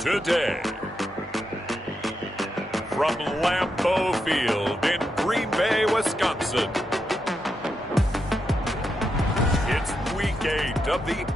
today. From Lambeau Field in Green Bay, Wisconsin, it's Week 8 of the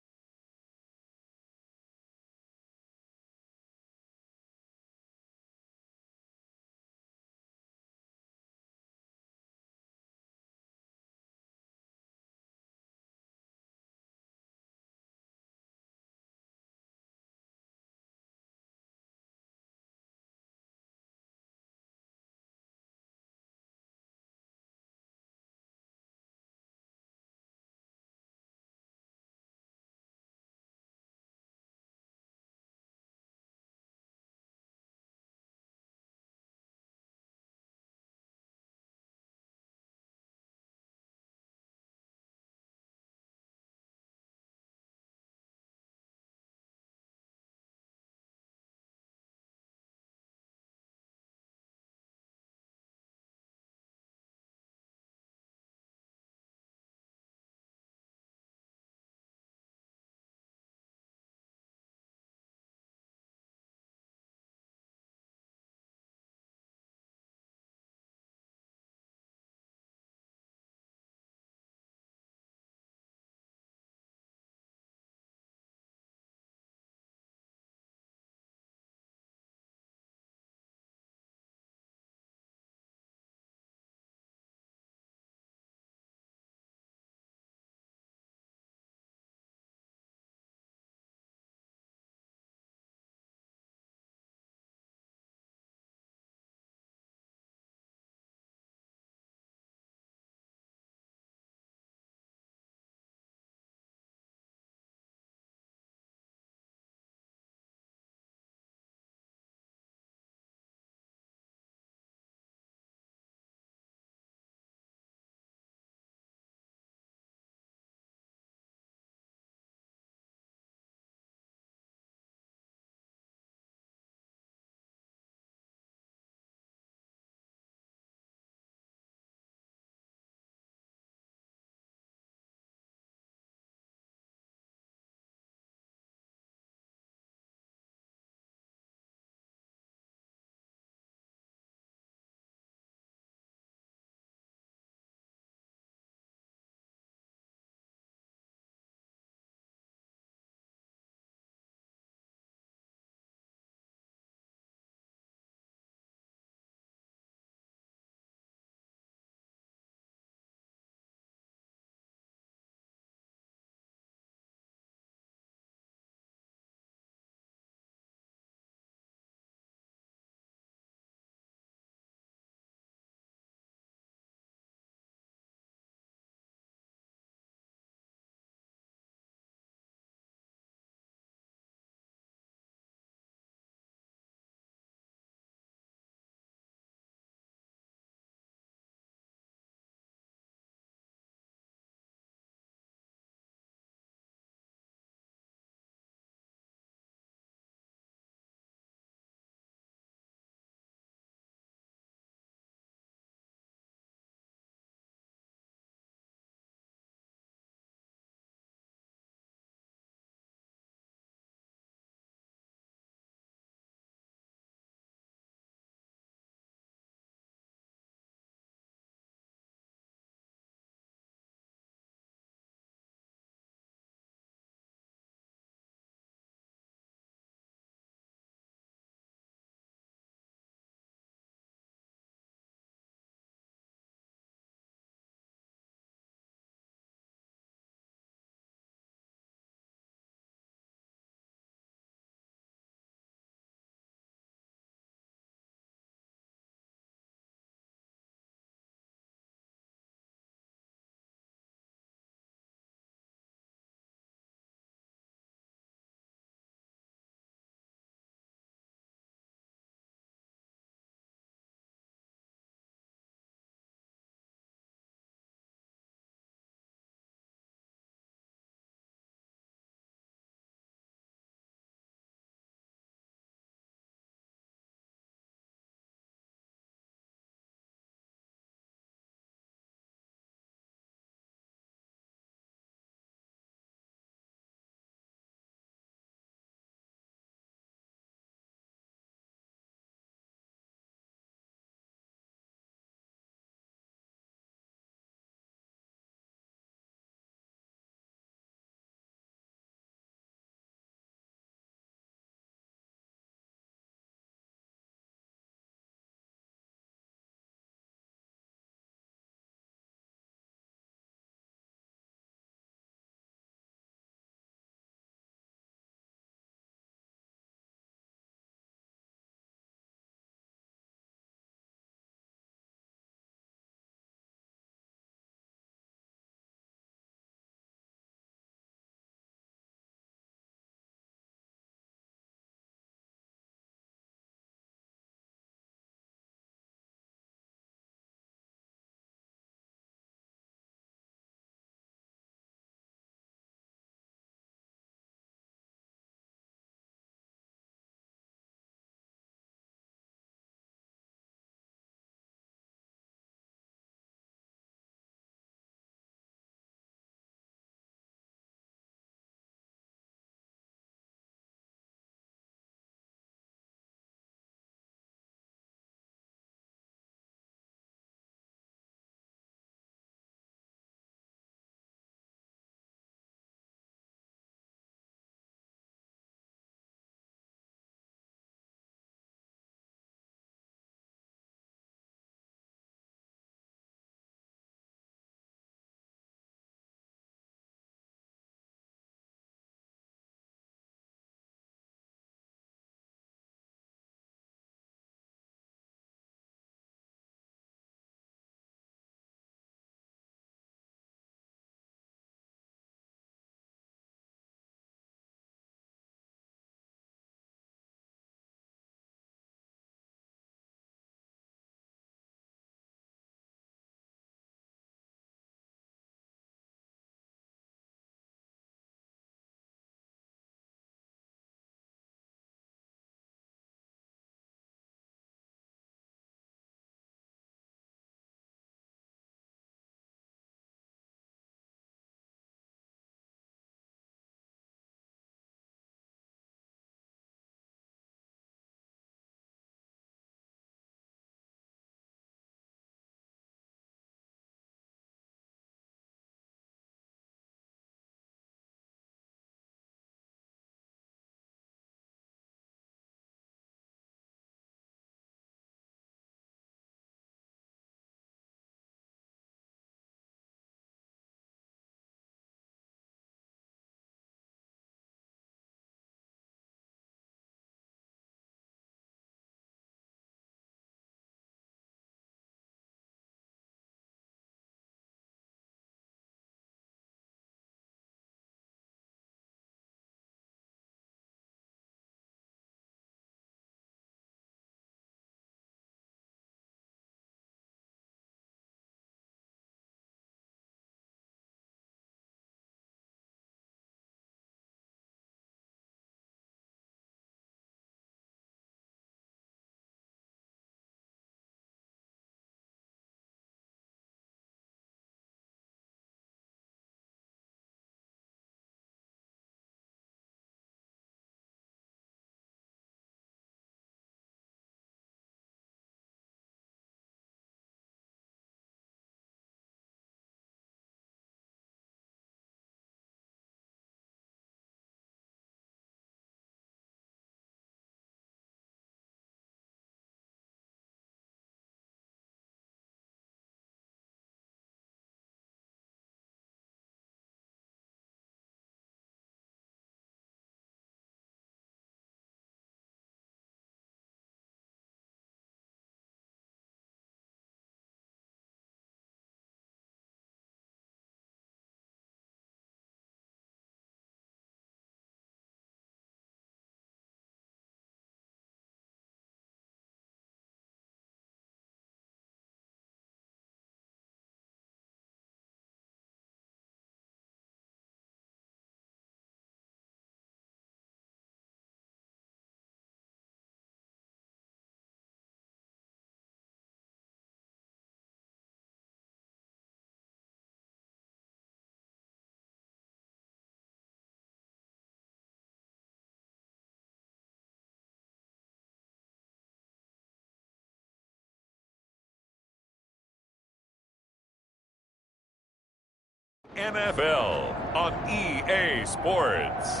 NFL on EA Sports.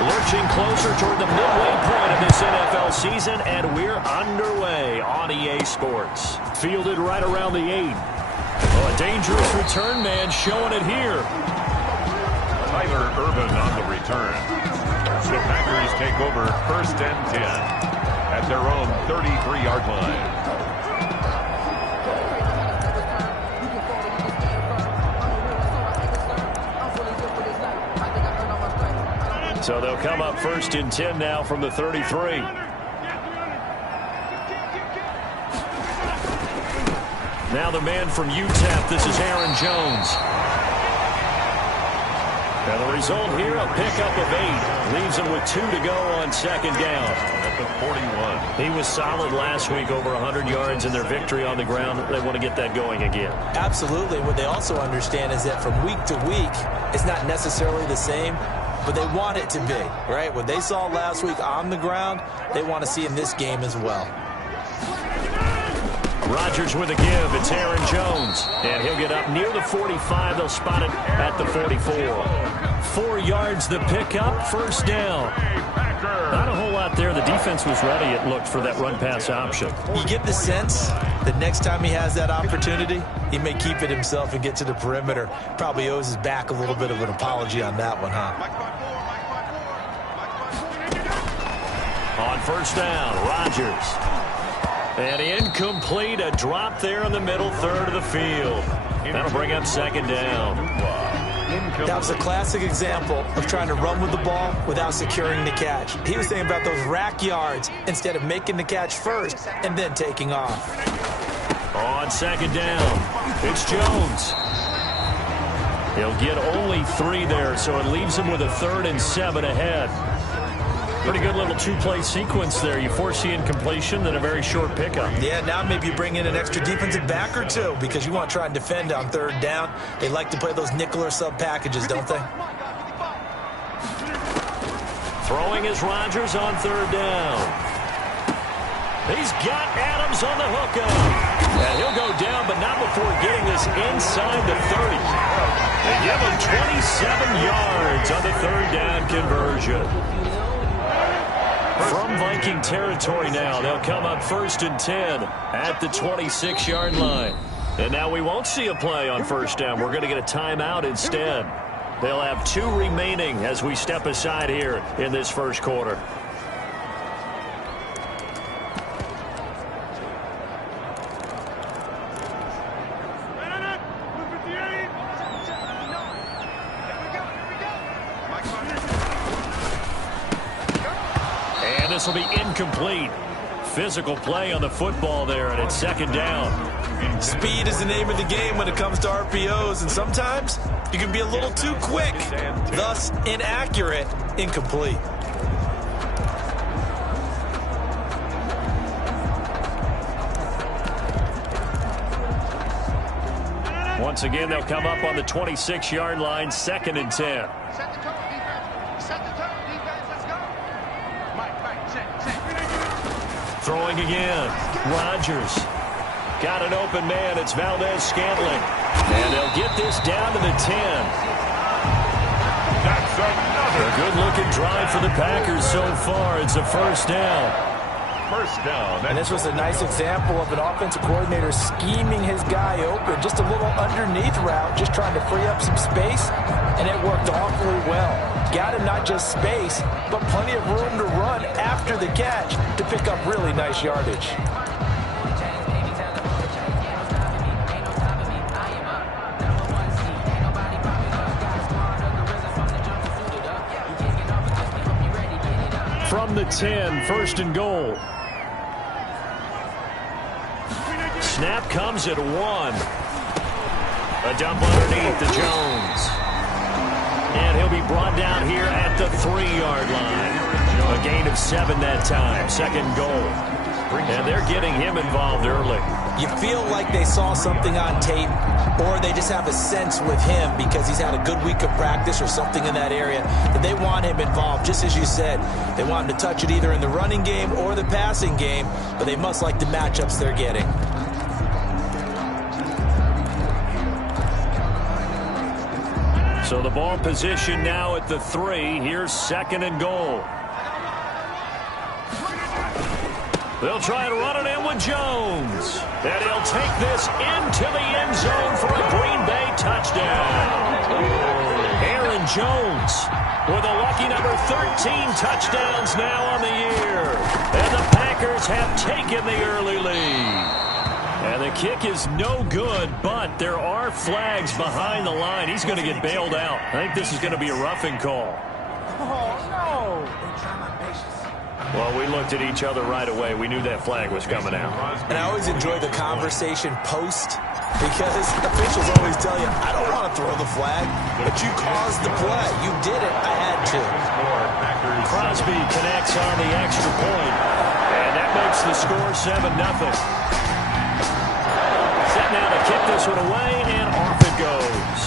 Lurching closer toward the midway point of this NFL season, and we're underway on EA Sports. Fielded right around the 8. Oh, a dangerous return man showing it here. Tyler Urban on the return. The Packers take over 1st and 10 at their own 33-yard line. So they'll come up 1st and 10 now from the 33. Now the man from UTEP, this is Aaron Jones. And the result here, a pickup of 8. Leaves him with 2 to go on 2nd down. At the 41. He was solid last week, over 100 yards in their victory on the ground. They want to get that going again. Absolutely. What they also understand is that from week to week, it's not necessarily the same, but they want it to be, right? What they saw last week on the ground, they want to see in this game as well. Rodgers with a give. It's Aaron Jones. And he'll get up near the 45. They'll spot it at the 44. 4 yards the pickup. 1st down. Not a whole lot there. The defense was ready, it looked, for that run-pass option. You get the sense that next time he has that opportunity, he may keep it himself and get to the perimeter. Probably owes his back a little bit of an apology on that one, huh? On 1st down, Rodgers. And incomplete, a drop there in the middle third of the field. That'll bring up 2nd down. That was a classic example of trying to run with the ball without securing the catch. He was thinking about those rack yards instead of making the catch first and then taking off. On 2nd down, it's Jones. He'll get only 3 there, so it leaves him with a 3rd and 7 ahead. Pretty good little 2-play sequence there. You force the incompletion, then a very short pickup. Yeah, now maybe you bring in an extra defensive back or 2 because you want to try and defend on 3rd down. They like to play those nickel or sub packages, don't they? Throwing is Rodgers on 3rd down. He's got Adams on the hookup. And he'll go down, but not before getting this inside the 30. They give him 27 yards on the 3rd down conversion. From Viking territory now, they'll come up 1st and 10 at the 26-yard line. And now we won't see a play on 1st down. We're going to get a timeout instead. They'll have 2 remaining as we step aside here in this 1st quarter. This will be incomplete. Physical play on the football there, and it's 2nd down. Speed is the name of the game when it comes to RPOs, and sometimes you can be a little too quick, thus inaccurate, incomplete. Once again, they'll come up on the 26-yard line, 2nd and 10. Throwing again. Rodgers. Got an open man. It's Valdez-Scantling. And they'll get this down to the 10. That's another. A good-looking drive for the Packers so far. It's a 1st down. 1st down. And this was a nice example of an offensive coordinator scheming his guy open. Just a little underneath route, just trying to free up some space, and it worked awfully well. Got him not just space, but plenty of room to run after the catch to pick up really nice yardage. from the 10, first and goal. Snap comes at 1. A dump underneath to Jones. And he'll be brought down here at the 3-yard line. A gain of 7 that time, second goal. And they're getting him involved early. You feel like they saw something on tape, or they just have a sense with him because he's had a good week of practice or something in that area that they want him involved. Just as you said, they want him to touch it either in the running game or the passing game, but they must like the matchups they're getting. So the ball position now at the 3. Here's second and goal. They'll try and run it in with Jones. And he'll take this into the end zone for a Green Bay touchdown. Aaron Jones with a lucky number 13 touchdowns now on the year. And the Packers have taken the early lead. And the kick is no good, but there are flags behind the line. He's going to get bailed out. I think this is going to be a roughing call. Oh, no. Well, we looked at each other right away. We knew that flag was coming out. And I always enjoy the conversation post because officials always tell you, I don't want to throw the flag, but you caused the play. You did it. I had to. Crosby connects on the extra point, and that makes the score 7-0. Set now to kick this one away, and off it goes.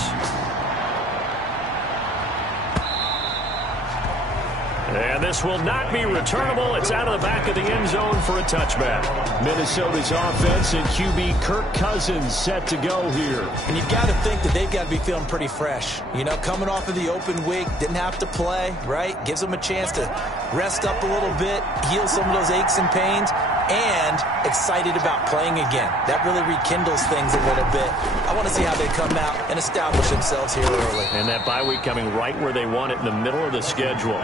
And this will not be returnable. It's out of the back of the end zone for a touchback. Minnesota's offense and QB Kirk Cousins set to go here. And you've got to think that they've got to be feeling pretty fresh. You know, coming off of the open week, didn't have to play, right? Gives them a chance to rest up a little bit, heal some of those aches and pains, and excited about playing again. That really rekindles things a little bit. I want to see how they come out and establish themselves here early. And that bye week coming right where they want it in the middle of the schedule.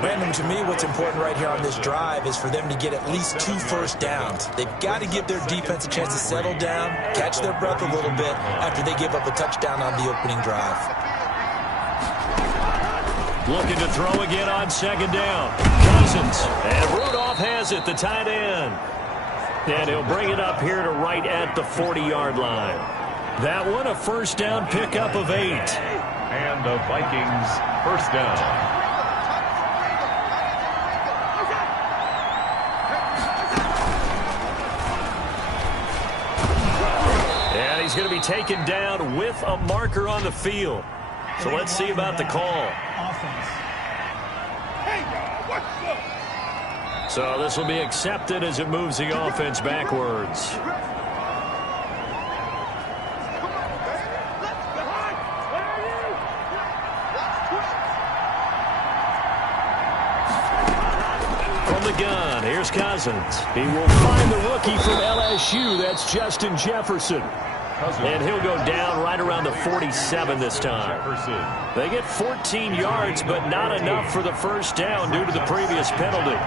Brandon, to me, what's important right here on this drive is for them to get at least 2 first downs. They've got to give their defense a chance to settle down, catch their breath a little bit after they give up a touchdown on the opening drive. Looking to throw again on second down. Cousins. And Rudolph has it, the tight end. And he'll bring it up here to right at the 40-yard line. That one, a first down pickup of 8. And the Vikings first down. And he's going to be taken down with a marker on the field. So let's see about the call. So this will be accepted as it moves the offense backwards. From the gun, here's Cousins. He will find the rookie from LSU. That's Justin Jefferson. And he'll go down right around the 47 this time. They get 14 yards, but not enough for the first down due to the previous penalty.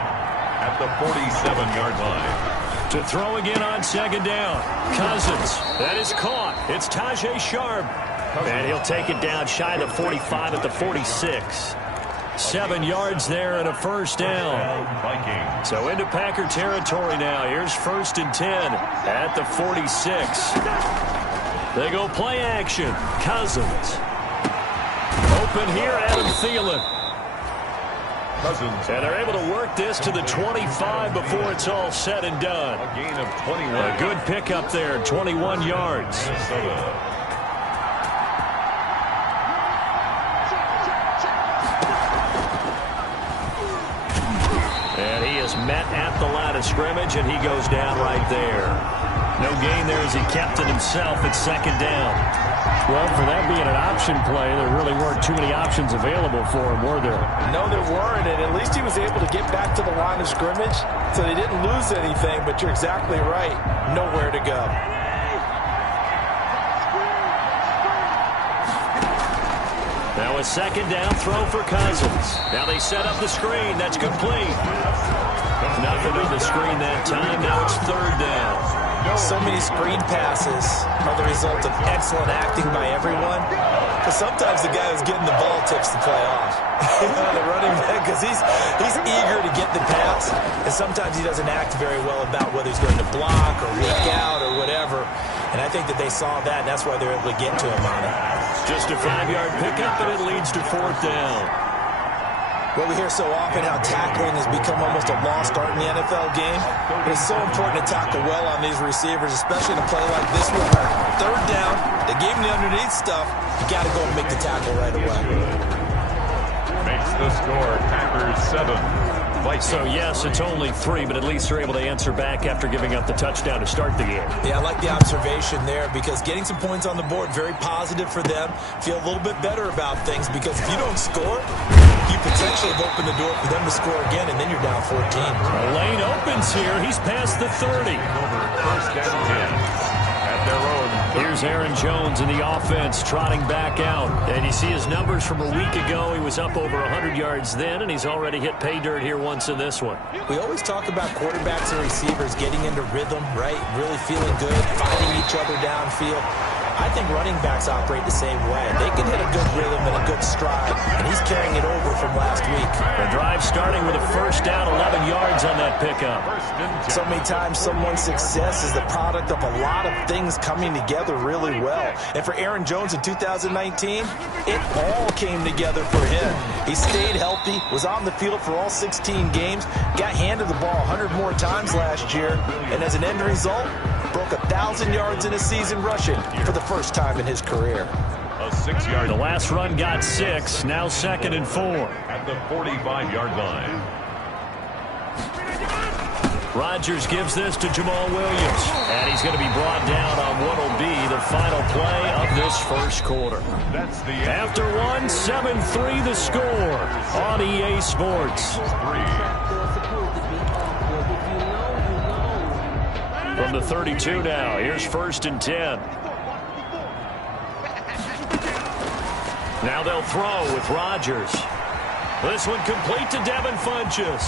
At the 47-yard line. To throw again on second down. Cousins. That is caught. It's Tajay Sharp. And he'll take it down shy of the 45 at the 46. 7 yards there and a first down. So into Packer territory now. Here's first and 10 at the 46. They go play action. Cousins. Open here, Adam Thielen. And they're able to work this to the 25 before it's all said and done. A gain of 21. A good pickup there, 21 yards. And he is met at the line of scrimmage, and he goes down right there. No gain there as he kept it himself at second down. Well, for that being an option play, there really weren't too many options available for him, were there? No, there weren't, and at least he was able to get back to the line of scrimmage, so they didn't lose anything, but you're exactly right. Nowhere to go. Now a second down throw for Cousins. Now they set up the screen. That's complete. Nothing on the screen that time. Now it's third down. So many screen passes are the result of excellent acting by everyone. Because sometimes the guy who's getting the ball tips the play off. The running back, because he's eager to get the pass, and sometimes he doesn't act very well about whether he's going to block or leak out or whatever. And I think that they saw that, and that's why they're able to get to him on it. Just a 5-yard pickup, and it leads to 4th down. Well, we hear so often how tackling has become almost a lost art in the NFL game. But it's so important to tackle well on these receivers, especially in a play like this one. 3rd down, they gave him the underneath stuff. You got to go and make the tackle right away. Makes the score Packers 7. So, yes, it's only 3, but at least they're able to answer back after giving up the touchdown to start the game. Yeah, I like the observation there because getting some points on the board, very positive for them. Feel a little bit better about things because if you don't score, you potentially have opened the door for them to score again, and then you're down 14. A lane opens here. He's past the 30. Over 1st and 10 at their own. Here's Aaron Jones in the offense trotting back out. And you see his numbers from a week ago. He was up over 100 yards then, and he's already hit pay dirt here once in this one. We always talk about quarterbacks and receivers getting into rhythm, right? Really feeling good, finding each other downfield. I think running backs operate the same way. They can hit a good rhythm and a good stride, and he's carrying it over from last week. The drive starting with a 1st down, 11 yards on that pickup. So many times someone's success is the product of a lot of things coming together really well. And for Aaron Jones in 2019, it all came together for him. He stayed healthy, was on the field for all 16 games, got handed the ball 100 more times last year, and as an end result, broke 1,000 yards in a season rushing for the first time in his career. A 6-yard. The last run got 6, now 2nd and 4. At the 45-yard line. Rodgers gives this to Jamal Williams, and he's going to be brought down on what will be the final play of this first quarter. That's the After 1, 7-3 the score on EA Sports. From the 32 now, here's 1st and 10. Now they'll throw with Rodgers. This one complete to Devin Funchess.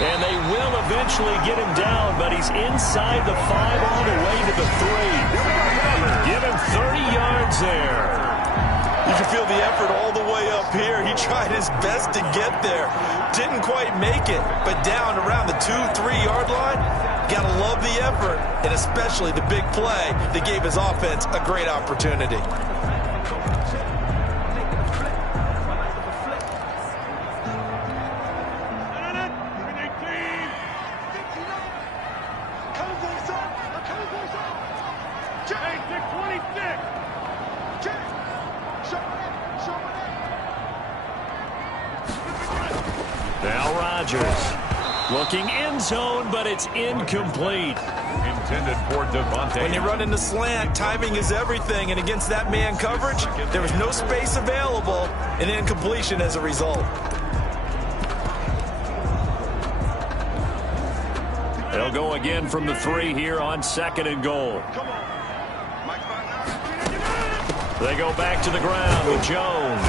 And they will eventually get him down, but he's inside the 5 all the way to the 3. Give him 30 yards there. You can feel the effort all the way up here. He tried his best to get there. Didn't quite make it, but down around the 2-3 yard line, gotta love the effort, and especially the big play that gave his offense a great opportunity. Now Rodgers looking end zone, but it's incomplete. intended for Devontae. When you run in the slant, timing is everything, and against that man coverage, there was no space available, and incompletion as a result. They'll go again from the 3 here on 2nd and goal. They go back to the ground with Jones.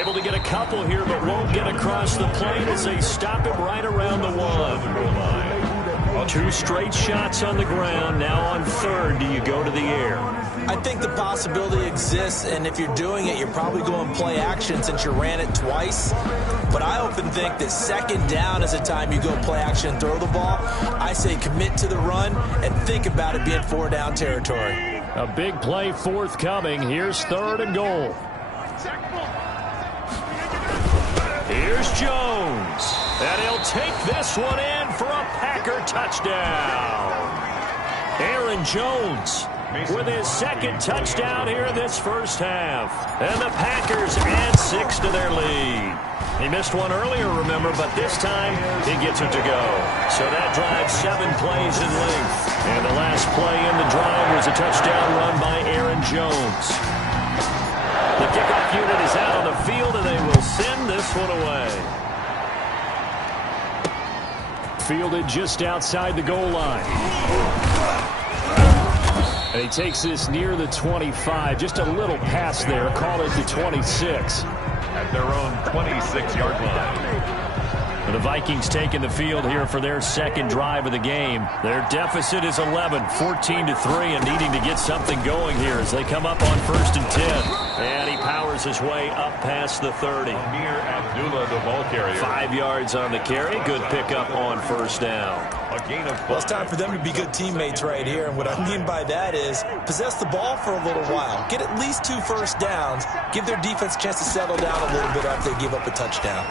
Able to get a couple here, but won't get across the plane as they stop him right around the 1. 2 straight shots on the ground. Now on 3rd, do you go to the air? I think the possibility exists, and if you're doing it, you're probably going play action since you ran it twice. But I often think that 2nd down is the time you go play action and throw the ball. I say commit to the run and think about it being 4 down territory. A big play forthcoming. Here's 3rd and goal. Here's Jones. And he'll take this one in for a Packer touchdown. Aaron Jones with his 2nd touchdown here in this first half. And the Packers add 6 to their lead. He missed one earlier, remember, but this time he gets it to go. So that drives 7 plays in length. And the last play in the drive was a touchdown run by Aaron Jones. The kickoff unit is out on the field, and they will send this one away. Fielded just outside the goal line. And he takes this near the 25. Just a little pass there. Call it the 26. At their own 26-yard line. The Vikings taking the field here for their second drive of the game. Their deficit is 11, 14-3, and needing to get something going here as they come up on 1st and 10. And he powers his way up past the 30. Amir Abdullah, the ball carrier. 5 yards on the carry. Good pickup on 1st down. A gain of 5. Well, it's time for them to be good teammates right here. And what I mean by that is possess the ball for a little while. Get at least 2 first downs. Give their defense a chance to settle down a little bit after they give up a touchdown.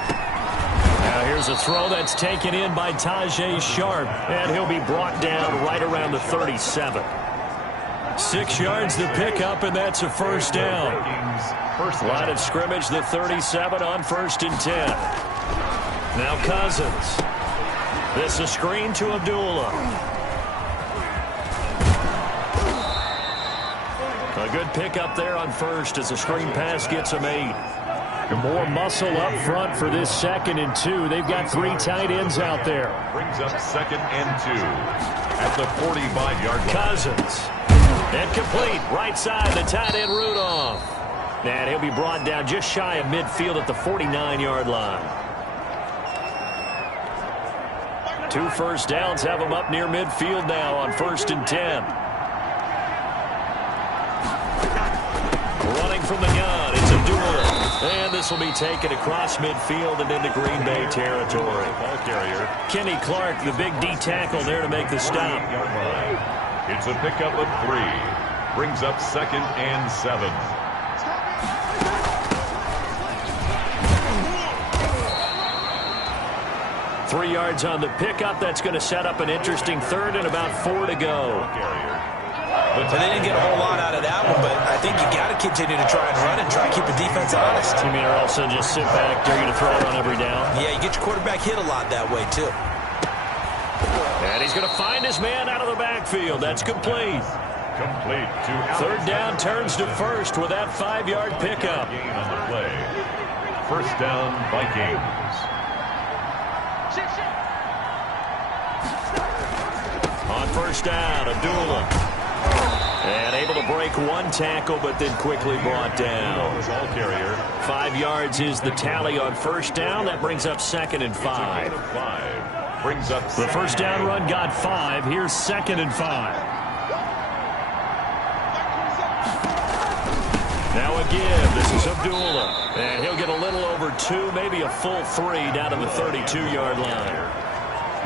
Now here's a throw that's taken in by Tajay Sharp, and he'll be brought down right around the 37. 6 yards the pickup, and that's a 1st down. Line of scrimmage, the 37 on 1st and 10. Now Cousins. This a screen to Abdullah. A good pickup there on 1st as the screen pass gets him 8. More muscle up front for this 2nd and 2. They've got 3 tight ends out there. Brings up 2nd and 2 at the 45-yard line. Cousins. Incomplete. Right side, the tight end Rudolph. And he'll be brought down just shy of midfield at the 49-yard line. 2 first downs have him up near midfield now on 1st and 10. Running from the gun, it's Abdullah. And this will be taken across midfield and into Green Bay territory. Ball carrier. Kenny Clark, the big D tackle there to make the stop. It's a pickup of 3. Brings up 2nd and 7. Three yards on the pickup. That's going to set up an interesting 3rd and about 4 to go. But they didn't get a whole lot out of that one, but I think you got to continue to try and run and try to keep the defense honest. You mean, or also just sit back, dare you to throw it on every down? Yeah, you get your quarterback hit a lot that way, too. And he's going to find his man out of the backfield. That's complete. Complete to 3rd down turns to 1st with that 5-yard pickup. Gain on the play. 1st down, Vikings. On 1st down, Abdullah. And able to break 1 tackle, but then quickly brought down. Ball carrier. 5 yards is the tally on 1st down. That brings up 2nd and 5. 5. Brings up The 1st down run got 5. Here's 2nd and 5. Now again, this is Abdullah. And he'll get a little over 2, maybe a full 3 down to the 32-yard line.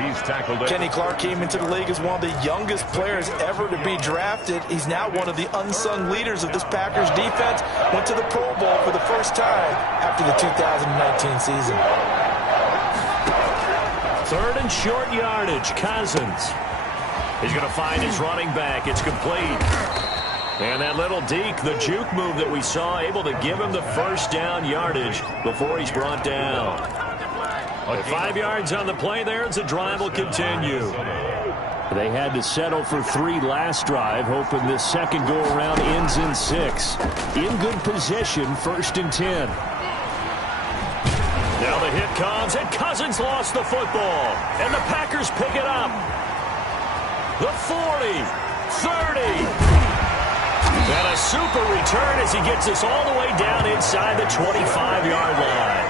He's tackled it. Kenny Clark came into the league as one of the youngest players ever to be drafted. He's now one of the unsung leaders of this Packers defense. Went to the Pro Bowl for the first time after the 2019 season. 3rd and short yardage, Cousins. He's going to find his running back. It's complete. And that little deke, the juke move that we saw, able to give him the 1st down yardage before he's brought down. 5 yards on the play there as the drive will continue. They had to settle for 3 last drive, hoping this second go-around ends in 6. In good position, 1st and 10. Now the hit comes, and Cousins lost the football. And the Packers pick it up. The 40, 30. And a super return as he gets us all the way down inside the 25-yard line.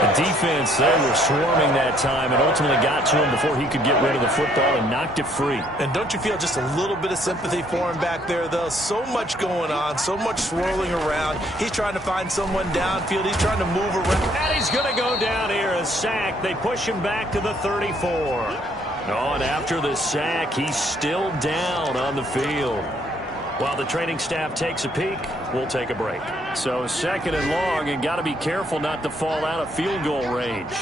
The defense, they were swarming that time and ultimately got to him before he could get rid of the football and knocked it free. And don't you feel just a little bit of sympathy for him back there, though? So much going on, so much swirling around. He's trying to find someone downfield. He's trying to move around. And he's going to go down here, a sack. They push him back to the 34. Oh, and after the sack, he's still down on the field. While the training staff takes a peek, we'll take a break. So 2nd and long, and got to be careful not to fall out of field goal range.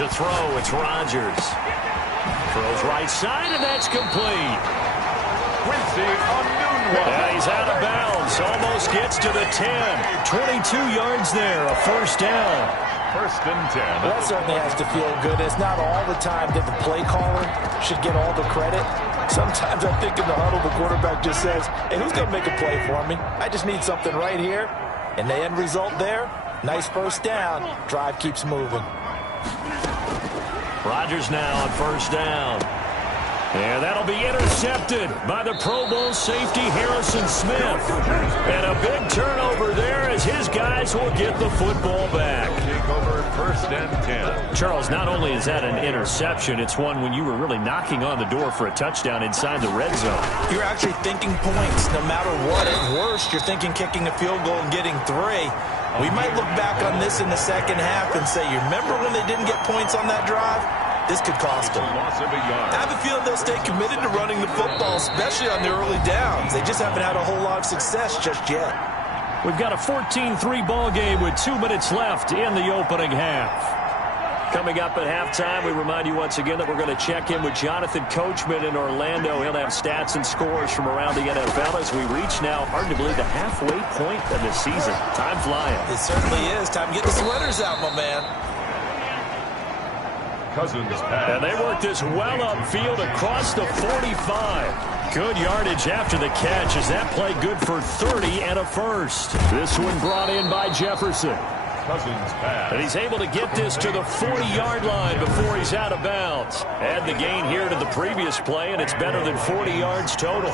To throw, it's Rodgers. Throws right side, and that's complete. And he's out of bounds. Almost gets to the 10. 22 yards there, a 1st down. 1st and 10. Well, that certainly has to feel good. It's not all the time that the play caller should get all the credit. Sometimes I think in the huddle, the quarterback just says, hey, who's going to make a play for me? I just need something right here. And the end result there, nice 1st down. Drive keeps moving. Rodgers now on 1st down. And that'll be intercepted by the Pro Bowl safety Harrison Smith. And a big turnover there as his guys will get the football back. Take over 1st and 10. Charles, not only is that an interception, it's one when you were really knocking on the door for a touchdown inside the red zone. You're actually thinking points no matter what. At worst, you're thinking kicking a field goal and getting 3. We might look back on this in the second half and say, you remember when they didn't get points on that drive? This could cost them. Loss of a yard. I have a feeling they'll stay committed to running the football, especially on the early downs. They just haven't had a whole lot of success just yet. We've got a 14-3 ball game with 2 minutes left in the opening half. Coming up at halftime, we remind you once again that we're going to check in with Jonathan Coachman in Orlando. He'll have stats and scores from around the NFL as we reach now, hard to believe, the halfway point of the season. Time flying. It certainly is. Time to get the sweaters out, my man. Cousins pass. And they work this well upfield across the 45. Good yardage after the catch as that play good for 30 and a first. This one brought in by Jefferson. Cousins pass. And he's able to get this to the 40-yard line before he's out of bounds. Add the gain here to the previous play, and it's better than 40 yards total.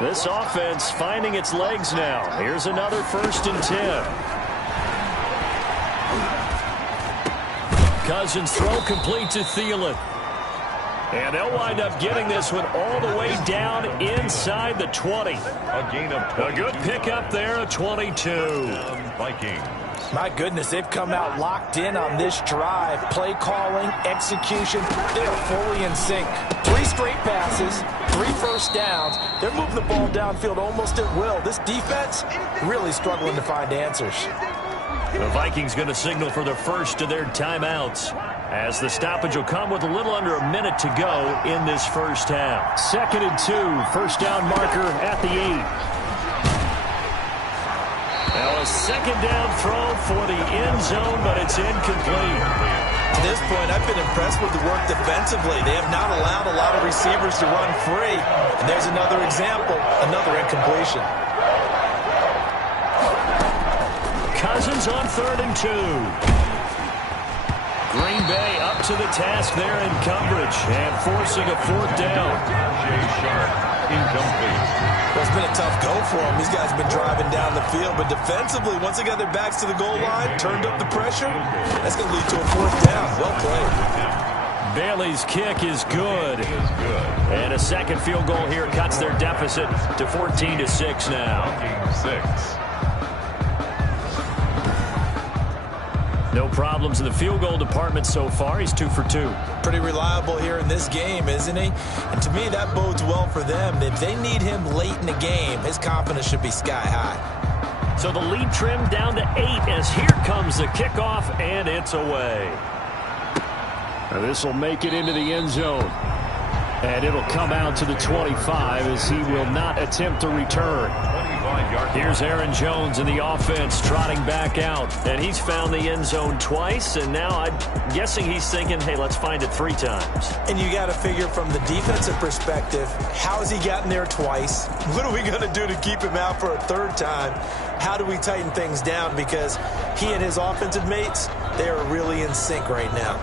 This offense finding its legs now. Here's another 1st and 10. Cousins throw complete to Thielen. And they'll wind up getting this one all the way down inside the 20. A gain of 22. A good pickup there, a 22. Vikings. My goodness, they've come out locked in on this drive. Play calling, execution, they are fully in sync. 3 straight passes, 3 first downs. They're moving the ball downfield almost at will. This defense really struggling to find answers. The Vikings going to signal for the first of their timeouts as the stoppage will come with a little under a minute to go in this first half. 2nd and 2, first down marker at the 8. Now a 2nd down throw for the end zone, but it's incomplete. To this point, I've been impressed with the work defensively. They have not allowed a lot of receivers to run free. And there's another example, another incompletion. Cousins on 3rd and 2. Green Bay up to the task there in coverage and forcing a 4th down. Jay Sharp, incomplete. Well, it's been a tough go for them. These guys have been driving down the field, but defensively, once they got their backs to the goal line, turned up the pressure, that's going to lead to a 4th down. Well played. Bailey's kick is good. And a second field goal here cuts their deficit to 14-6 now. 6. No problems in the field goal department so far. He's 2 for 2. Pretty reliable here in this game, isn't he? And to me, that bodes well for them. If they need him late in the game, his confidence should be sky high. So the lead trimmed down to 8 as here comes the kickoff, and it's away. Now this will make it into the end zone. And it'll come out to the 25 as he will not attempt to return. Here's Aaron Jones in the offense trotting back out. And he's found the end zone twice, and now I'm guessing he's thinking, hey, let's find it 3 times. And you got to figure from the defensive perspective, how has he gotten there twice? What are we going to do to keep him out for a 3rd time? How do we tighten things down? Because he and his offensive mates, they are really in sync right now.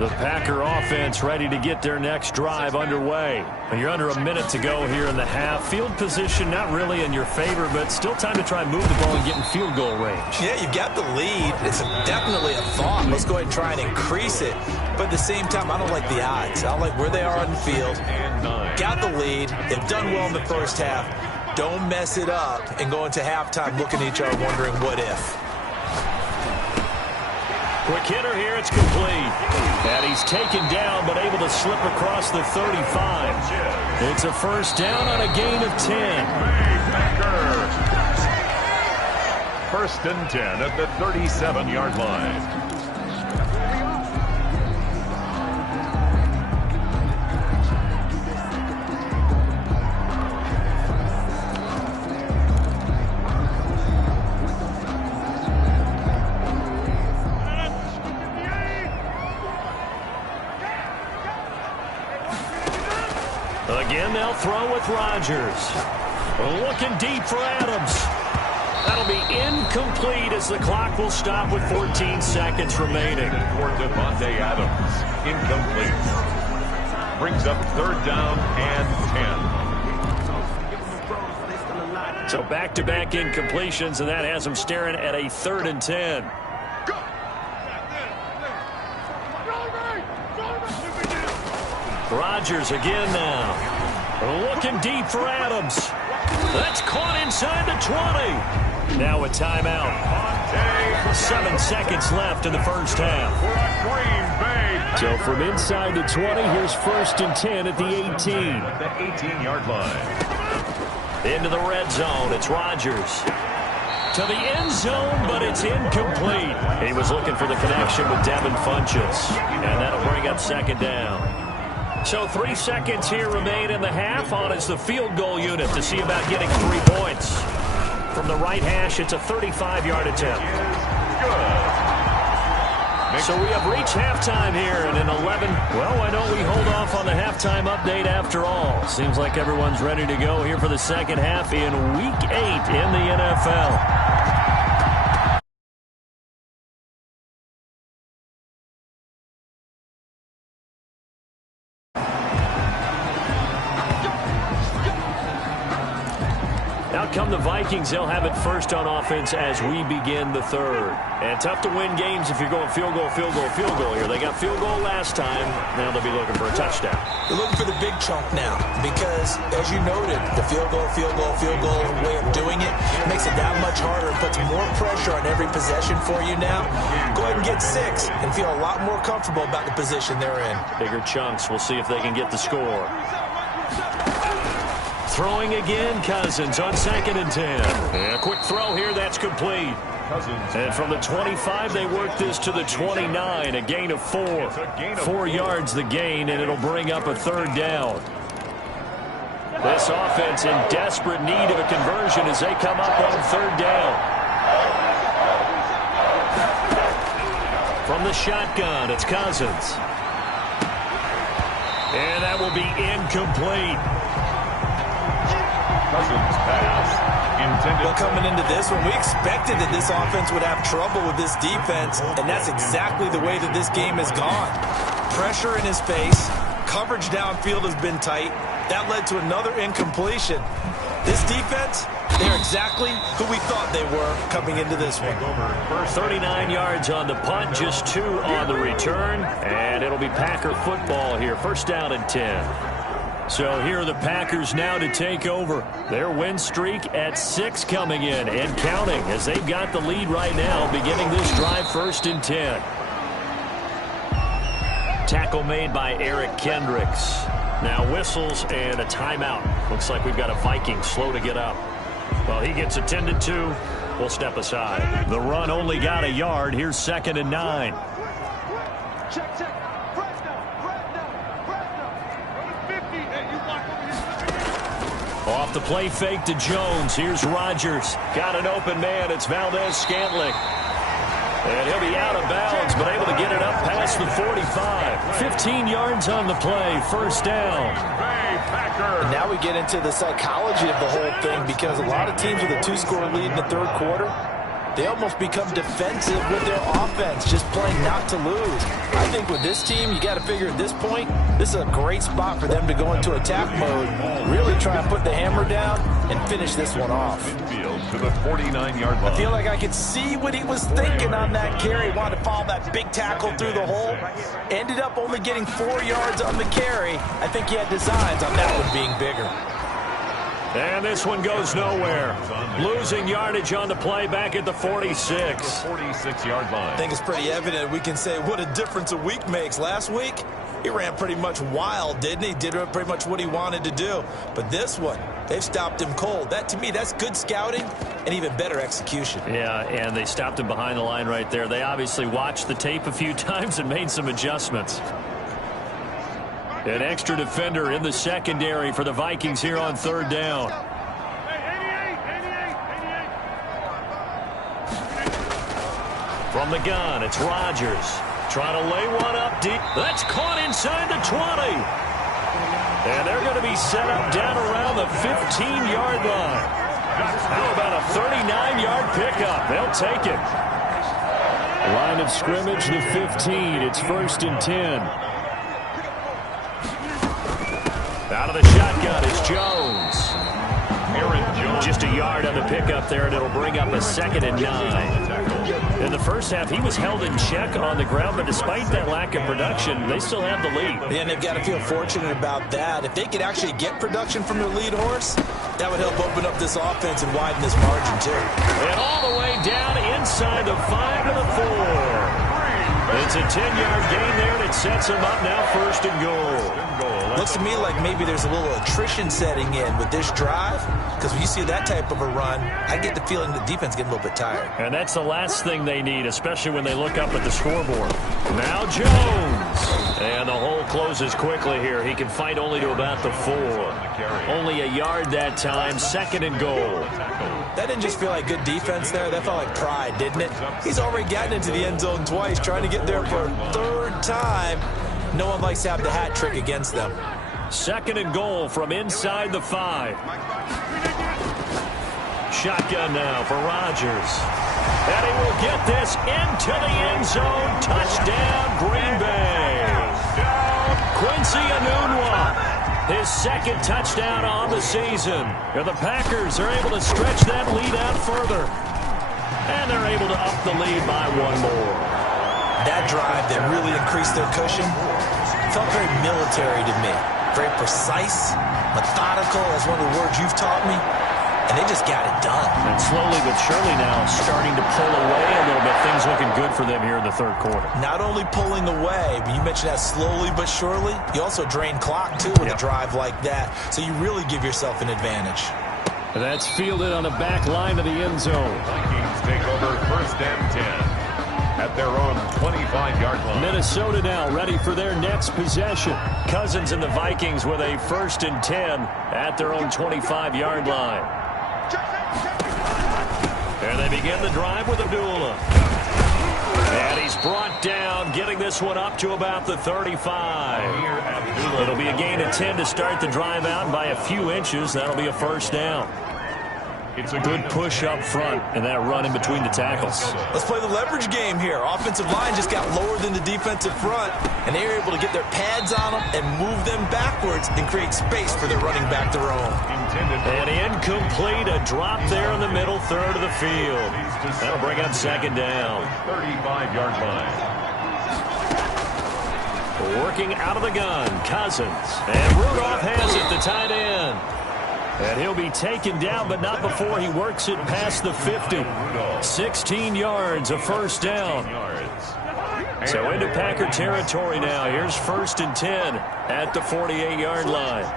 The Packer offense ready to get their next drive underway. And you're under a minute to go here in the half. Field position not really in your favor, but still time to try and move the ball and get in field goal range. Yeah, you've got the lead. It's definitely a thought. Let's go ahead and try and increase it. But at the same time, I don't like the odds. I don't like where they are on the field. Got the lead. They've done well in the first half. Don't mess it up and go into halftime looking at each other wondering what if. Quick hitter here, it's complete. And he's taken down, but able to slip across the 35. It's a first down on a gain of 10. First and 10 at the 37-yard line. they'll throw with Rodgers. Looking deep for Adams. That'll be incomplete as the clock will stop with 14 seconds remaining. For Devontae Adams, incomplete. Brings up third down and 10. So back-to-back incompletions, and that has him staring at a 3rd and 10. Rodgers again now. Looking deep for Adams. That's caught inside the 20. Now a timeout. 7 seconds left in the first half. So from inside the 20, here's 1st and 10 at the 18. The 18-yard line. Into the red zone. It's Rodgers. To the end zone, but it's incomplete. He was looking for the connection with Devin Funchess. And that'll bring up 2nd down. So 3 seconds here remain in the half. On is the field goal unit to see about getting 3 points. From the right hash, it's a 35-yard attempt. So we have reached halftime here, and in 11, well, why don't we hold off on the halftime update after all? Seems like everyone's ready to go here for the second half in Week 8 in the NFL. Out come the Vikings. They'll have it first on offense as we begin the 3rd. And tough to win games if you're going field goal, field goal, field goal here. They got field goal last time. Now they'll be looking for a touchdown. They're looking for the big chunk now because, as you noted, the field goal way of doing it makes it that much harder and puts more pressure on every possession for you now. Go ahead and get 6 and feel a lot more comfortable about the position they're in. Bigger chunks. We'll see if they can get the score. Throwing again, Cousins on 2nd and 10. And a quick throw here, that's complete. And from the 25, they work this to the 29, a gain of 4. 4 yards the gain, and it'll bring up a 3rd down. This offense in desperate need of a conversion as they come up on 3rd down. From the shotgun, it's Cousins. And that will be incomplete. Cousins pass intended. Well, coming into this one, we expected that this offense would have trouble with this defense, and that's exactly the way that this game has gone. Pressure in his face, coverage downfield has been tight. That led to another incompletion. This defense, they're exactly who we thought they were coming into this one. 39 yards on the punt, just 2 on the return, and it'll be Packer football here. 1st down and 10. So here are the Packers now to take over. Their win streak at 6 coming in and counting as they've got the lead right now, beginning this drive 1st and 10. Tackle made by Eric Kendricks. Now whistles and a timeout. Looks like we've got a Viking slow to get up. Well, he gets attended to. We'll step aside. The run only got a yard. Here's 2nd and 9. Check. Off the play fake to Jones. Here's Rodgers. Got an open man. It's Valdez-Scantling. And he'll be out of bounds, but able to get it up past the 45. 15 yards on the play. 1st down. And now we get into the psychology of the whole thing because a lot of teams with a 2-score lead in the 3rd quarter, they almost become defensive with their offense, just playing not to lose. I think with this team, you got to figure at this point, this is a great spot for them to go into attack mode, really try and put the hammer down and finish this one off. Midfield to the 49-yard line. I feel like I could see what he was thinking on that carry. Wanted to follow that big tackle through the hole. Ended up only getting 4 yards on the carry. I think he had designs on that one being bigger. And this one goes nowhere. Losing yardage on the play back at the 46. 46-yard line. I think it's pretty evident we can say what a difference a week makes. Last week, he ran pretty much wild, didn't he? Did pretty much what he wanted to do. But this one, they've stopped him cold. That, to me, that's good scouting and even better execution. Yeah, and they stopped him behind the line right there. They obviously watched the tape a few times and made some adjustments. An extra defender in the secondary for the Vikings here on 3rd down. From the gun, it's Rodgers. Trying to lay one up deep. That's caught inside the 20. And they're going to be set up down around the 15-yard line. How about a 39-yard pickup? They'll take it. Line of scrimmage, the 15. It's 1st and 10. Out of the shotgun is Jones. Just a yard on the pickup there, and it'll bring up a 2nd and 9. In the first half, he was held in check on the ground, but despite that lack of production, they still have the lead. And they've got to feel fortunate about that. If they could actually get production from their lead horse, that would help open up this offense and widen this margin, too. And all the way down inside the 5 to the 4. It's a 10-yard gain there, and it sets them up now 1st and goal. Looks to me like maybe there's a little attrition setting in with this drive, because when you see that type of a run, I get the feeling the defense getting a little bit tired. And that's the last thing they need, especially when they look up at the scoreboard. Now Jones. And the hole closes quickly here. He can fight only to about the 4. Only a yard that time, 2nd and goal. That didn't just feel like good defense there. That felt like pride, didn't it? He's already gotten into the end zone twice, trying to get there for a 3rd time. No one likes to have the hat trick against them. 2nd and goal from inside the 5. Shotgun now for Rodgers. And he will get this into the end zone. Touchdown, Green Bay. Quincy Enunwa, his 2nd touchdown on the season. And the Packers are able to stretch that lead out further. And they're able to up the lead by 1 more. That drive that really increased their cushion felt very military to me. Very precise, methodical, that's one of the words you've taught me. And they just got it done. And slowly but surely now starting to pull away a little bit. Things looking good for them here in the 3rd quarter. Not only pulling away, but you mentioned that slowly but surely. You also drain clock, too, with a drive like that. So you really give yourself an advantage. That's fielded on the back line of the end zone. Vikings take over 1st and 10 at their own 25-yard line. Minnesota now ready for their next possession. Cousins and the Vikings with a 1st and 10 at their own 25-yard line. And they begin the drive with Abdullah. And he's brought down, getting this one up to about the 35. It'll be a gain of 10 to start the drive out by a few inches. That'll be a 1st down. It's a good push up front and that run in between the tackles. Let's play the leverage game here. Offensive line just got lower than the defensive front, and they were able to get their pads on them and move them backwards and create space for their running back to roam. And incomplete, a drop there in the middle 3rd of the field. That'll bring up 2nd down. 35-yard line. Working out of the gun, Cousins. And Rudolph has it, the tight end. And he'll be taken down, but not before he works it past the 50. 16 yards, a 1st down. So into Packer territory now. Here's 1st and 10 at the 48-yard line.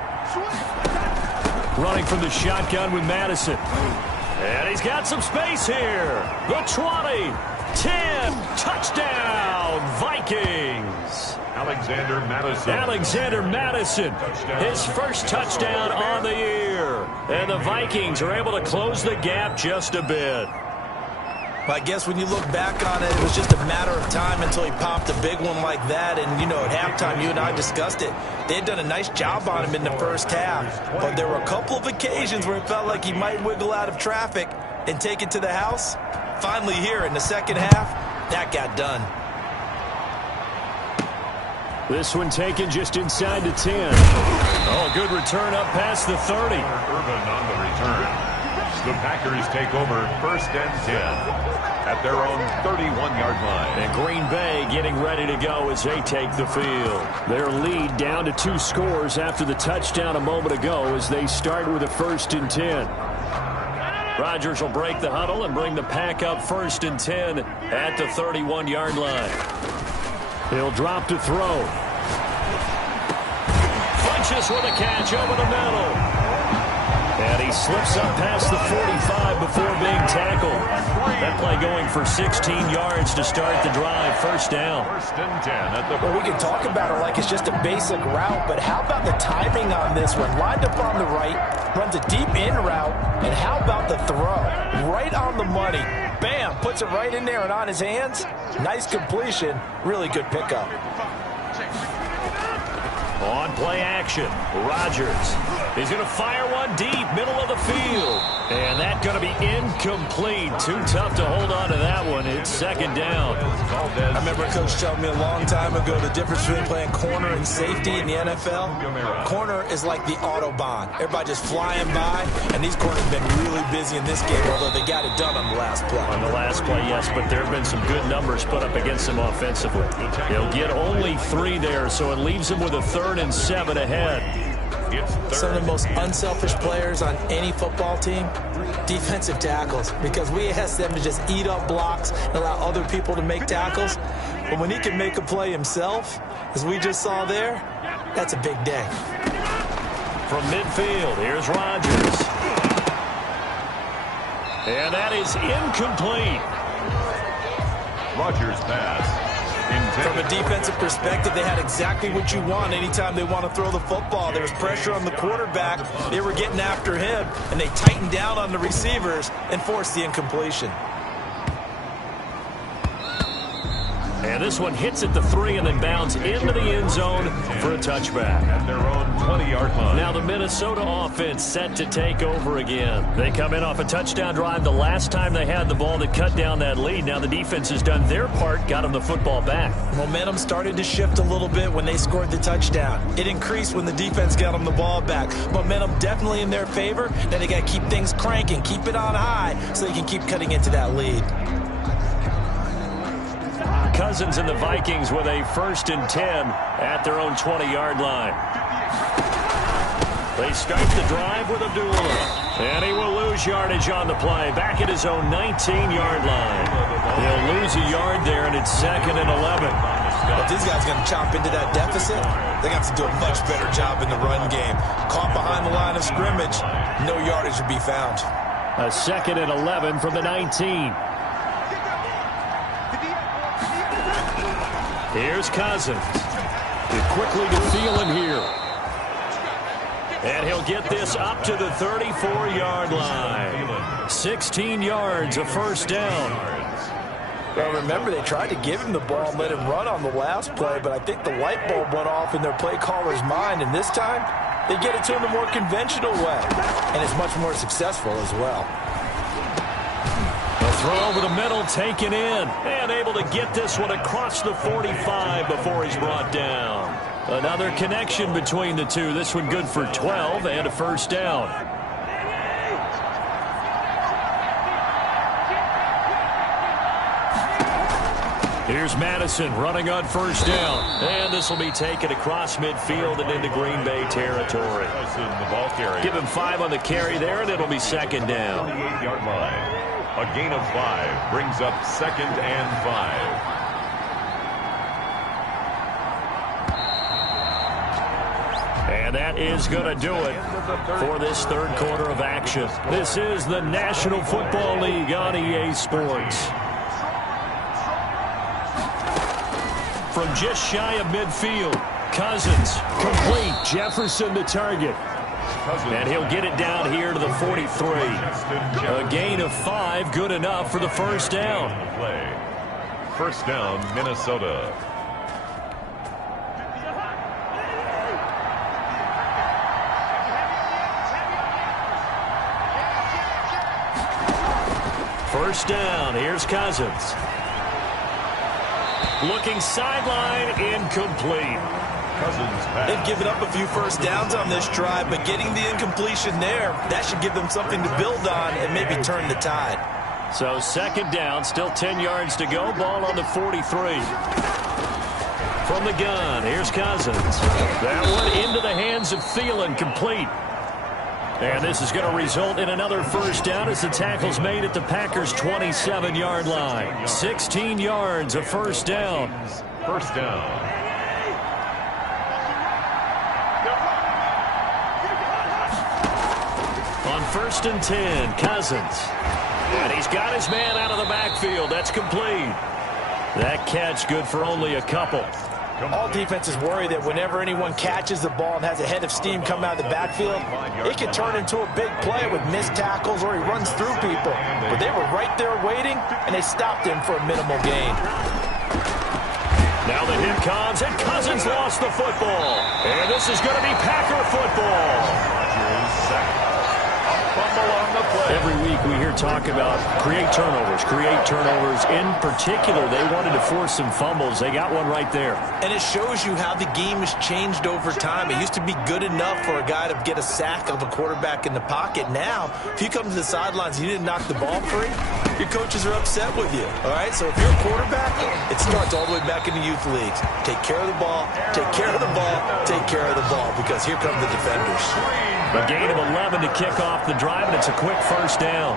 Running from the shotgun with Madison. And he's got some space here. The 20, 10, touchdown, Vikings. Alexander Madison, his 1st touchdown on the year. And the Vikings are able to close the gap just a bit. Well, I guess when you look back on it, it was just a matter of time until he popped a big one like that. And, you know, at halftime, you and I discussed it. They had done a nice job on him in the first half. But there were a couple of occasions where it felt like he might wiggle out of traffic and take it to the house. Finally here in the second half, that got done. This one taken just inside the 10. Oh, good return up past the 30. Urban on the return. The Packers take over 1st and 10 at their own 31-yard line. And Green Bay getting ready to go as they take the field. Their lead down to 2 scores after the touchdown a moment ago as they start with a 1st and 10. Rodgers will break the huddle and bring the pack up 1st and 10 at the 31-yard line. He'll drop to throw. Funches with a catch over the middle. And he slips up past the 45 before being tackled. That play going for 16 yards to start the drive. 1st down. 1st and 10 at the... Well, we can talk about it like it's just a basic route, but how about the timing on this one? Lined up on the right, runs a deep in route, and how about the throw? Right on the money. Bam, puts it right in there and on his hands. Nice completion. Really good pickup. On play action, Rodgers. He's going to fire one deep, middle of the field. And that's going to be incomplete. Too tough to hold on to that one. It's second down. I remember a coach telling me a long time ago the difference between playing corner and safety in the NFL. Corner is like the Autobahn. Everybody just flying by, and these corners have been really busy in this game, although they got it done on the last play. On the last play, yes, but there have been some good numbers put up against them offensively. They'll get only 3 there, so it leaves them with a 3rd and 7 ahead. Some of the most unselfish players on any football team, defensive tackles, because we ask them to just eat up blocks and allow other people to make tackles. But when he can make a play himself, as we just saw there, that's a big day. From midfield, here's Rodgers. And that is incomplete. Rodgers' pass. From a defensive perspective, they had exactly what you want anytime they want to throw the football. There was pressure on the quarterback. They were getting after him, and they tightened down on the receivers and forced the incompletion. And this one hits at the 3 and then bounds into the end zone for a touchback. At their own 20-yard line. Now the Minnesota offense set to take over again. They come in off a touchdown drive the last time they had the ball that cut down that lead. Now the defense has done their part, got them the football back. Momentum started to shift a little bit when they scored the touchdown. It increased when the defense got them the ball back. Momentum definitely in their favor. Now they got to keep things cranking, keep it on high so they can keep cutting into that lead. Cousins and the Vikings with a 1st and 10 at their own 20-yard line. They start the drive with Abdullah. And he will lose yardage on the play. Back at his own 19-yard line. He'll lose a yard there, and it's 2nd and 11. If these guys are going to chop into that deficit, they're going to have to do a much better job in the run game. Caught behind the line of scrimmage, no yardage would be found. A 2nd and 11 from the 19. Here's Cousins. Quickly to Thielen here. And he'll get this up to the 34-yard line. 16 yards, a 1st down. Well, remember, they tried to give him the ball and let him run on the last play, but I think the light bulb went off in their play caller's mind, and this time, they get it to him the more conventional way, and it's much more successful as well. A throw over the middle, taken in, and able to get this one across the 45 before he's brought down. Another connection between the two. This one good for 12 and a 1st down. Here's Madison running on 1st down. And this will be taken across midfield and into Green Bay territory. Give him 5 on the carry there, and it'll be 2nd down. 28-yard line. A gain of 5 brings up 2nd and 5. And that is going to do it for this 3rd quarter of action. This is the National Football League on EA Sports. From just shy of midfield, Cousins complete. Jefferson the target. And he'll get it down here to the 43. A gain of 5, good enough for the 1st down. 1st down, Minnesota. First down, here's Cousins. Looking sideline, incomplete. They've given up a few 1st downs on this drive, but getting the incompletion there, that should give them something to build on and maybe turn the tide. So 2nd down, still 10 yards to go. Ball on the 43. From the gun, here's Cousins. That one into the hands of Thielen, complete. And this is going to result in another 1st down as the tackle's made at the Packers' 27-yard line. 16 yards, a 1st down. 1st down. On 1st and 10, Cousins. And he's got his man out of the backfield. That's complete. That catch good for only a couple. All defenses worry that whenever anyone catches the ball and has a head of steam come out of the backfield, it can turn into a big play with missed tackles or he runs through people. But they were right there waiting, and they stopped him for a minimal gain. Now the hit comes, and Cousins lost the football. And this is going to be Packer football. Rodgers sacked. A fumble on the play. Every week we hear talk about create turnovers. In particular, they wanted to force some fumbles. They got one right there. And it shows you how the game has changed over time. It used to be good enough for a guy to get a sack of a quarterback in the pocket. Now, if you come to the sidelines and you didn't knock the ball free, your coaches are upset with you. All right? So if you're a quarterback, it starts all the way back in the youth leagues. Take care of the ball, take care of the ball, take care of the ball, because here come the defenders. A gain of 11 to kick off the drive, and it's a quick first down.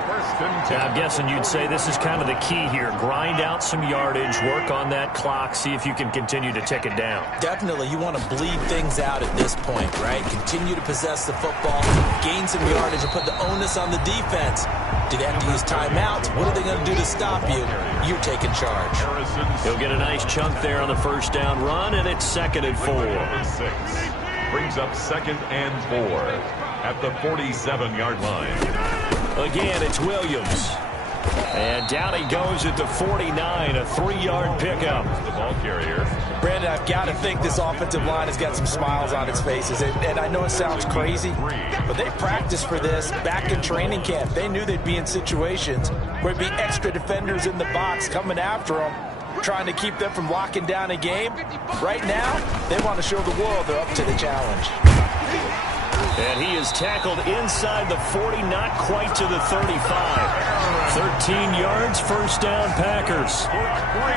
Now, I'm guessing you'd say this is kind of the key here. Grind out some yardage, work on that clock, see if you can continue to tick it down. Definitely, you want to bleed things out at this point, right? Continue to possess the football, gain some yardage, and put the onus on the defense. Do they have to use timeouts? What are they going to do to stop you? You're taking charge. He'll get a nice chunk there on the first down run, and it's 2nd and 4. Brings up 2nd and 4 at the 47-yard line. Again, it's Williams. And down he goes at the 49, a 3-yard pickup. The ball carrier. Brandon, I've got to think this offensive line has got some smiles on its faces. And I know it sounds crazy, but they practiced for this back in training camp. They knew they'd be in situations where there'd be extra defenders in the box coming after them, trying to keep them from locking down a game. Right now, they want to show the world they're up to the challenge. And he is tackled inside the 40, not quite to the 35. 13 yards, first down, Packers.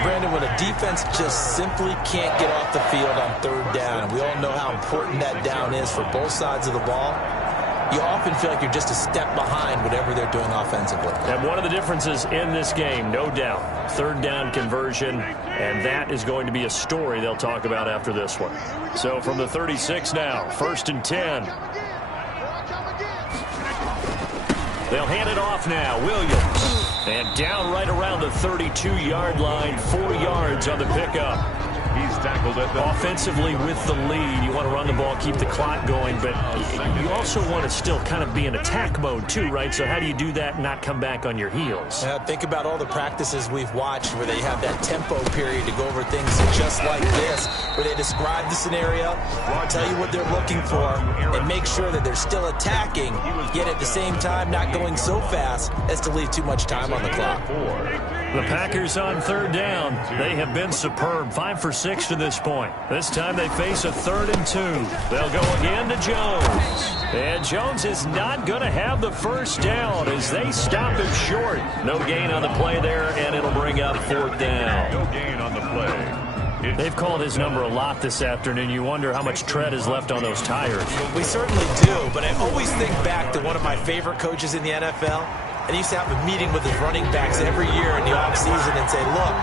Brandon, when a defense just simply can't get off the field on third down, and we all know how important that down is for both sides of the ball, you often feel like you're just a step behind whatever they're doing offensively. And one of the differences in this game, no doubt, third down conversion, and that is going to be a story they'll talk about after this one. So from the 36 now, 1st and 10. They'll hand it off now, Williams. And down right around the 32-yard line, 4 yards on the pickup. He's tackled at the... Offensively with the lead, you want to run the ball, keep the clock going, but you also want to still kind of be in attack mode too, right? So how do you do that and not come back on your heels? Think about all the practices we've watched where they have that tempo period to go over things just like this, where they describe the scenario, tell you what they're looking for, and make sure that they're still attacking, yet at the same time not going so fast as to leave too much time on the clock. The Packers on third down. They have been superb. 5 for 6 to this point. This time they face a 3rd and 2. They'll go again to Jones. And Jones is not going to have the first down as they stop him short. No gain on the play there, and it'll bring up 4th down. No gain on the play. They've called his number a lot this afternoon. You wonder how much tread is left on those tires. We certainly do, but I always think back to one of my favorite coaches in the NFL. And he used to have a meeting with his running backs every year in the offseason and say, look,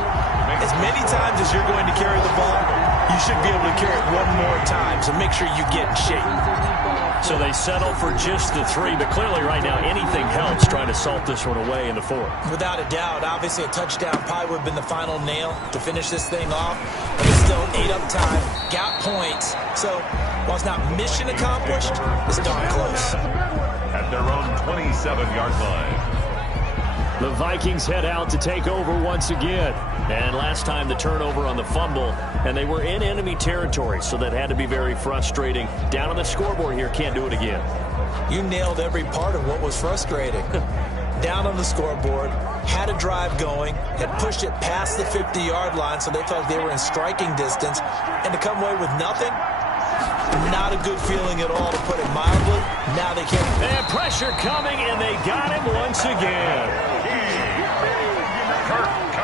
as many times as you're going to carry the ball, you should be able to carry it one more time, so make sure you get in shape. So they settle for just the 3, but clearly right now anything helps trying to salt this one away in the 4th. Without a doubt, obviously a touchdown probably would have been the final nail to finish this thing off, but it's still 8 up time, got points. So while it's not mission accomplished, it's darn close. At their own 27-yard line. The Vikings head out to take over once again. And last time the turnover on the fumble, and they were in enemy territory, so that had to be very frustrating. Down on the scoreboard here, can't do it again. You nailed every part of what was frustrating. Down on the scoreboard, had a drive going, had pushed it past the 50-yard line, so they felt they were in striking distance, and to come away with nothing, not a good feeling at all, to put it mildly. Now they can't. And pressure coming, and they got him once again.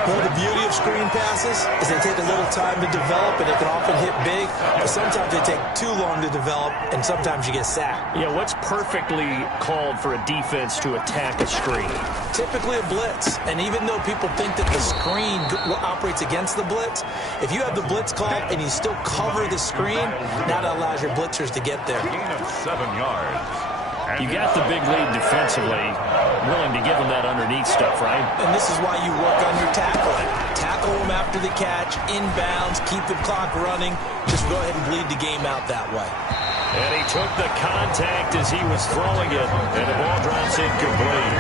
Well, the beauty of screen passes is they take a little time to develop, and they can often hit big, but sometimes they take too long to develop, and sometimes you get sacked. Yeah, what's perfectly called for a defense to attack a screen? Typically a blitz, and even though people think that the screen operates against the blitz, if you have the blitz called and you still cover the screen, that allows your blitzers to get there. Gain of 7 yards. You got the big lead defensively, willing to give them that underneath stuff, right? And this is why you work on your tackling. Tackle them after the catch, inbounds, keep the clock running. Just go ahead and bleed the game out that way. And he took the contact as he was throwing it, and the ball drops incomplete.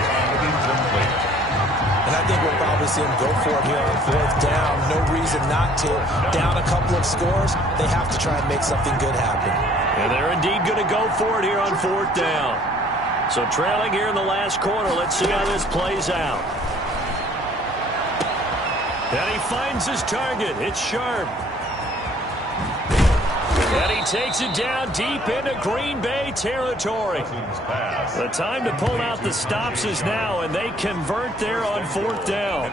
And I think we'll probably see them go for it here on fourth down. No reason not to. Down a couple of scores, they have to try and make something good happen. And they're indeed going to go for it here on fourth down. So trailing here in the last quarter. Let's see how this plays out. And he finds his target. It's Sharp. And he takes it down deep into Green Bay territory. The time to pull out the stops is now, and they convert there on fourth down.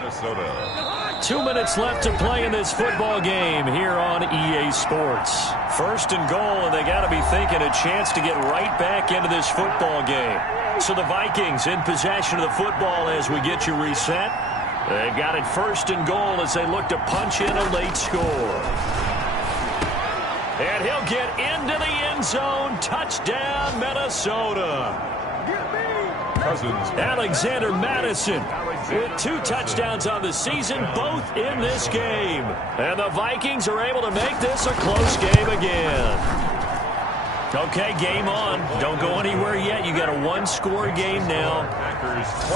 2 minutes left to play in this football game here on EA Sports. First and goal, and they got to be thinking a chance to get right back into this football game. So the Vikings in possession of the football as we get you reset. They've got it first and goal as they look to punch in a late score. And he'll get into the end zone. Touchdown, Minnesota. Alexander Madison with 2 touchdowns on the season, both in this game. And the Vikings are able to make this a close game again. Okay, game on. Don't go anywhere yet. You got a one-score game now.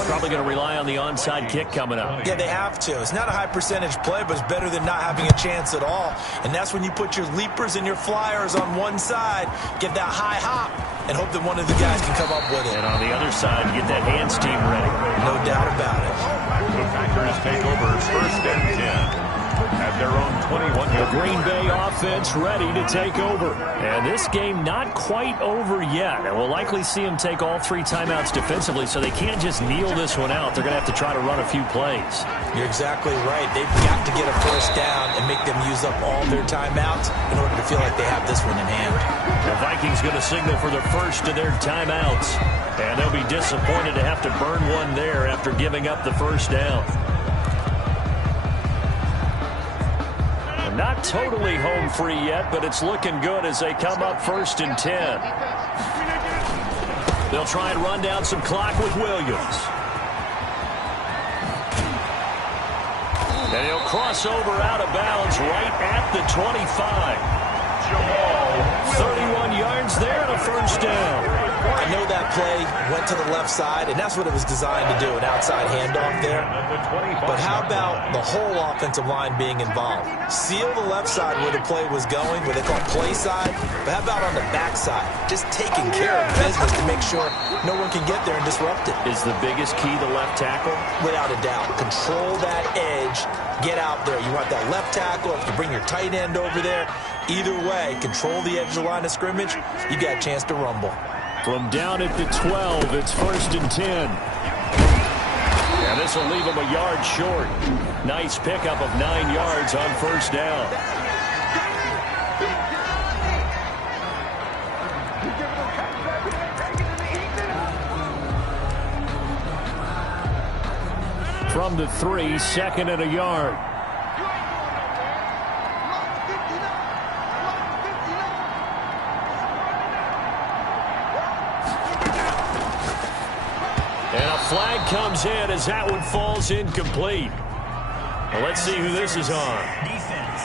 Probably going to rely on the onside kick coming up. Yeah, they have to. It's not a high-percentage play, but it's better than not having a chance at all. And that's when you put your leapers and your flyers on one side, get that high hop, and hope that one of the guys can come up with it. And on the other side, get that hands team ready. No doubt about it. The Packers take over first and 10. At their own 21. The Green Bay offense ready to take over. And this game not quite over yet. And we'll likely see them take all 3 timeouts defensively, so they can't just kneel this one out. They're going to have to try to run a few plays. You're exactly right. They've got to get a first down and make them use up all their timeouts in order to feel like they have this one in hand. The Vikings going to signal for the first of their timeouts. And they'll be disappointed to have to burn one there after giving up the first down. Not totally home free yet, but it's looking good as they come up first and 10. They'll try and run down some clock with Williams. And he'll cross over out of bounds right at the 25. 31 yards there and a first down. I know that play went to the left side, and that's what it was designed to do, an outside handoff there. But how about the whole offensive line being involved? Seal the left side where the play was going, where they call play side, but how about on the back side? Just taking care of business to make sure no one can get there and disrupt it. Is the biggest key the left tackle? Without a doubt. Control that edge. Get out there. You want that left tackle. If you bring your tight end over there, either way, control the edge of the line of scrimmage, you got a chance to rumble. From down at the 12, it's first and 10. And this will leave him a yard short. Nice pickup of 9 yards on first down. From the 3, second and a yard. Flag comes in as that one falls incomplete. Well, let's see who this is on. Defense.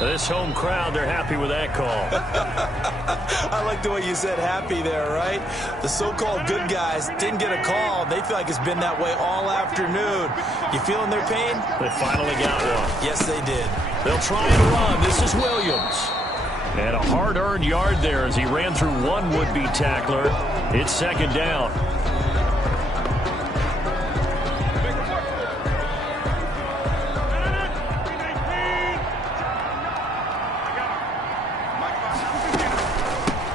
This home crowd, they're happy with that call. I like the way you said happy there, right? The so-called good guys didn't get a call. They feel like it's been that way all afternoon. You feeling their pain? They finally got one. Yes, they did. They'll try and run. This is Williams. And a hard-earned yard there as he ran through one would-be tackler. It's second down.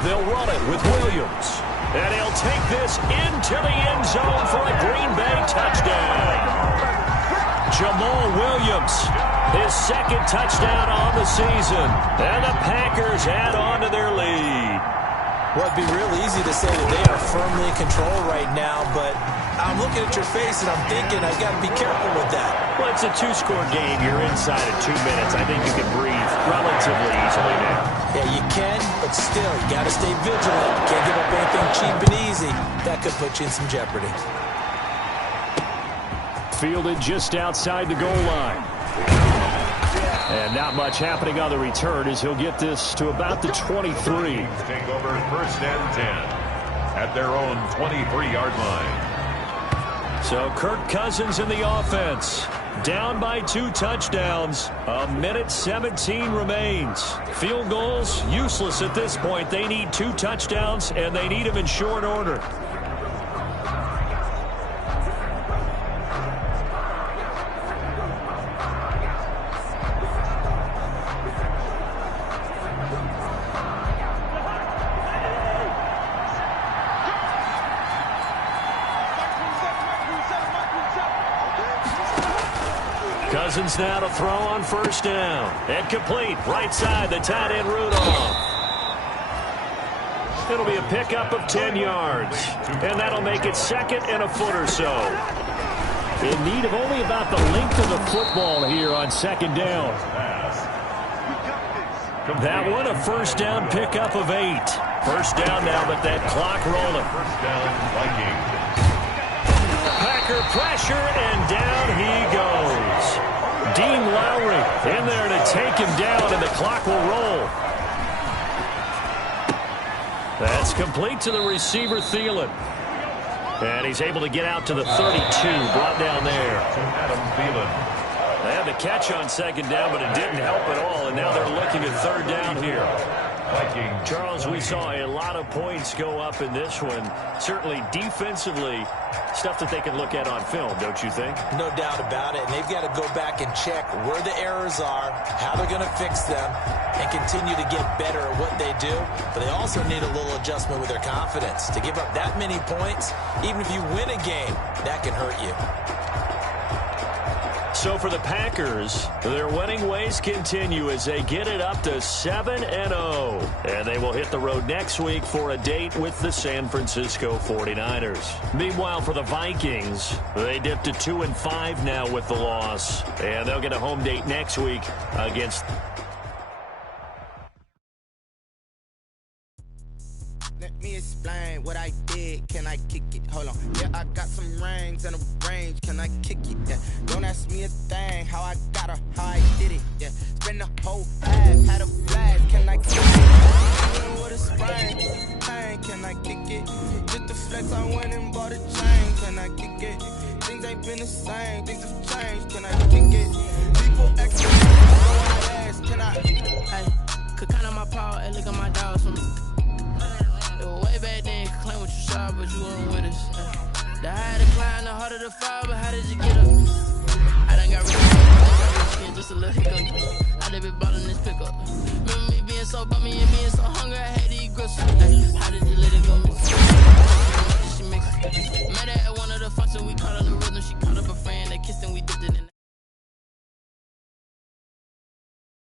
They'll run it with Williams. And he'll take this into the end zone for a Green Bay touchdown. Jamal Williams, his second touchdown on the season. And the Packers add on to their lead. Well, it'd be real easy to say that they are firmly in control right now, but I'm looking at your face and I'm thinking I've got to be careful with that. Well, it's a 2-score game. You're inside of 2 minutes. I think you can breathe relatively easily now. Yeah, you can, but still, you got to stay vigilant. You can't give up anything cheap and easy. That could put you in some jeopardy. Fielded just outside the goal line. And not much happening on the return as he'll get this to about the 23. Take over first and 10 at their own 23-yard line. So Kirk Cousins in the offense. Down by 2 touchdowns. 1:17 remains. Field goals, useless at this point. They need 2 touchdowns, and they need them in short order. Cousins now to throw on first down. And complete. Right side, the tight end Rudolph. It'll be a pickup of 10 yards. And that'll make it second and a foot or so. In need of only about the length of the football here on second down. That one a first down pickup of 8. First down now, but that clock rolling. First down, Vikings. Packer pressure, and down he goes. Dean Lowry in there to take him down, and the clock will roll. That's complete to the receiver, Thielen. And he's able to get out to the 32, brought down there. Adam Thielen. They had the catch on second down, but it didn't help at all, and now they're looking at third down here. Vikings. Charles, we saw a lot of points go up in this one. Certainly defensively, stuff that they can look at on film, don't you think? No doubt about it. And they've got to go back and check where the errors are, how they're going to fix them, and continue to get better at what they do. But they also need a little adjustment with their confidence. To give up that many points, even if you win a game, that can hurt you. So for the Packers, their winning ways continue as they get it up to 7-0. And they will hit the road next week for a date with the San Francisco 49ers. Meanwhile, for the Vikings, they dipped to 2-5 now with the loss. And they'll get a home date next week against... Let me explain what I did. Can I kick it? Hold on. Yeah, I got some rings and a range. Can I kick it? Yeah. Don't ask me a thing. How I got her, how I did it. Yeah. Spend the whole half, had a blast. Can I kick it? Even with a sprain. Hey, can I kick it? Just the flex, I went and bought a chain. Can I kick it? Things ain't been the same. Things have changed. Can I kick it? People extra. I ask. Can I? Hey, could count on my power and look at my dogs from me. Way back then, you could claim what you saw, but you weren't with us. The higher the climb, the harder the fall, but how did you get up? I done got rich, just a little hiccup. I done been ballin' this pickup. Remember me being so bummy and being so hungry, I had to eat grits. How did you let it go? She mix it. Made her